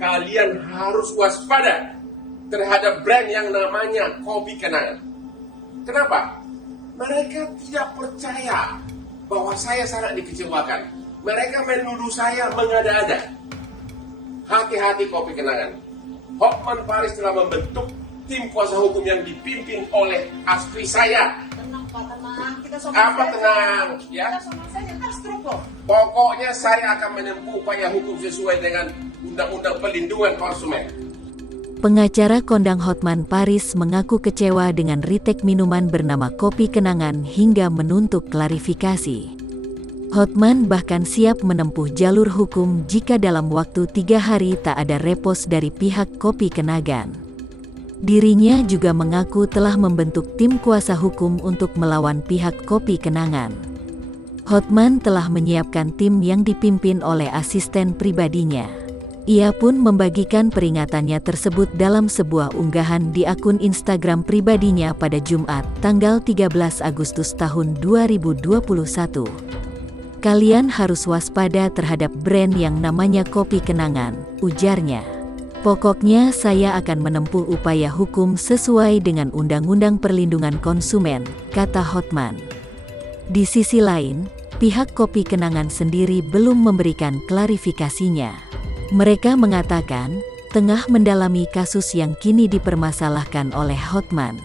kalian harus waspada terhadap brand yang namanya Kopi Kenangan. Kenapa? Mereka tidak percaya bahwa saya sangat dikecewakan. Mereka menuduh saya mengada-ada. Hati-hati Kopi Kenangan. Hotman Paris telah membentuk tim kuasa hukum yang dipimpin oleh istri saya. Tenang Pak, tenang. Kita sama Apa saja. tenang? Ya. Kita sama saja, kan struktur. Pokoknya saya akan menempuh upaya hukum sesuai dengan Undang-Undang Perlindungan Konsumen. Pengacara kondang Hotman Paris mengaku kecewa dengan ritek minuman bernama Kopi Kenangan hingga menuntut klarifikasi. Hotman bahkan siap menempuh jalur hukum jika dalam waktu 3 hari tak ada repos dari pihak Kopi Kenangan. Dirinya juga mengaku telah membentuk tim kuasa hukum untuk melawan pihak Kopi Kenangan. Hotman telah menyiapkan tim yang dipimpin oleh asisten pribadinya. Ia pun membagikan peringatannya tersebut dalam sebuah unggahan di akun Instagram pribadinya pada Jumat, tanggal 13 Agustus tahun 2021. Kalian harus waspada terhadap brand yang namanya Kopi Kenangan, ujarnya. Pokoknya saya akan menempuh upaya hukum sesuai dengan Undang-Undang Perlindungan Konsumen, kata Hotman. Di sisi lain, pihak Kopi Kenangan sendiri belum memberikan klarifikasinya. Mereka mengatakan, tengah mendalami kasus yang kini dipermasalahkan oleh Hotman.